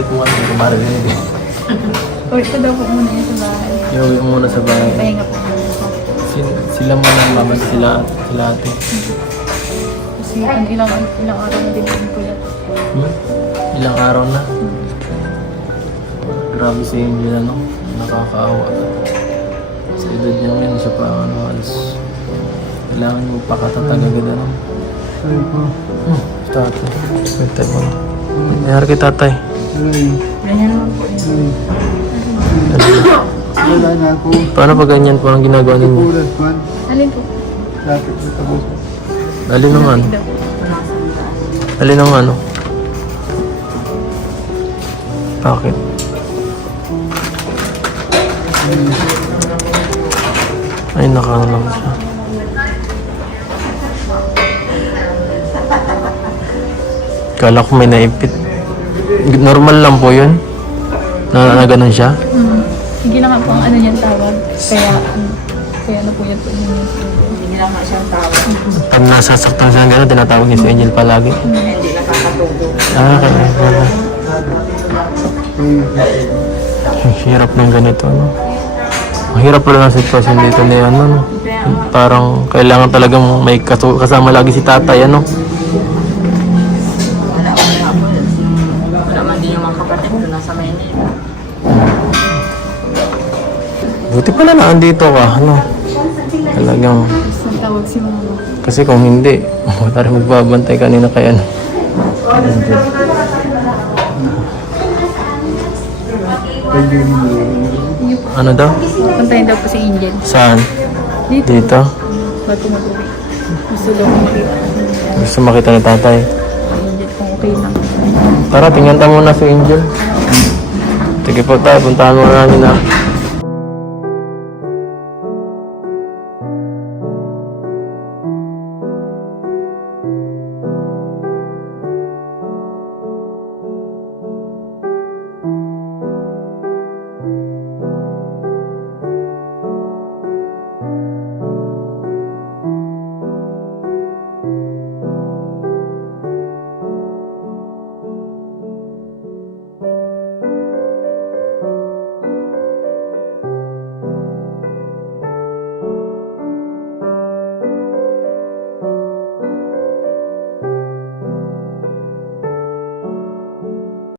ulit mo ano, hindi marinig eh. Uwi ko daw po muna yun sa bahay. Iuwi mo muna sa bahay. Pahinga po muna ako. Sila mo lang mama, sila ate. Kasi ilang araw na din po yan. Ilang araw na. Grabe si Angel, ano? Nakakaawa. Sa edad niya ngayon, siya pa ano, halos kailangan mo pakatatag agad, ano? Ay po. Tatay. Tatay mo. Nangyari kay tatay. Ay. Ganyan naman po yun. Wala na ako. Paano pag ganyan po ang ginagawa ninyo? Ulat man. Alin po? Lapit na tapos. Alin naman? Daw. Alin ang ano? Bakit? Ay, nakano lang siya. Kala ko may naipit. Normal lang po yun? Na ganun siya? Sige na nga po ang ano niyan tawag. Kaya ano po yan po yung hindi lang nga siyang tawag. Pag nasasaktan siya gano'n, tinatawag niya si Angel palagi. Hindi nakakatulog. Kaya. Ang hirap ng ganito, no? Ang hirap pala ng sitwasyon dito ni ano, no? Parang kailangan talagang may kasama lagi si tatay, ano? Wala man din yung mga kapatid ko nasa Maynila. Buti pala na andito ka, ano? Talagang, Isang tawag si mama. kasi kung hindi, wala rin magbabantay kanina kay ano. Ano daw? Puntahin daw po si Angel. Saan? Dito. Dito? Ba't mag-uwi? Gusto daw makita. Gusto makita ni tatay. Angel kung okay lang. Tara, tingnan tayo muna si Angel. Sige po tayo, puntahan mo namin na.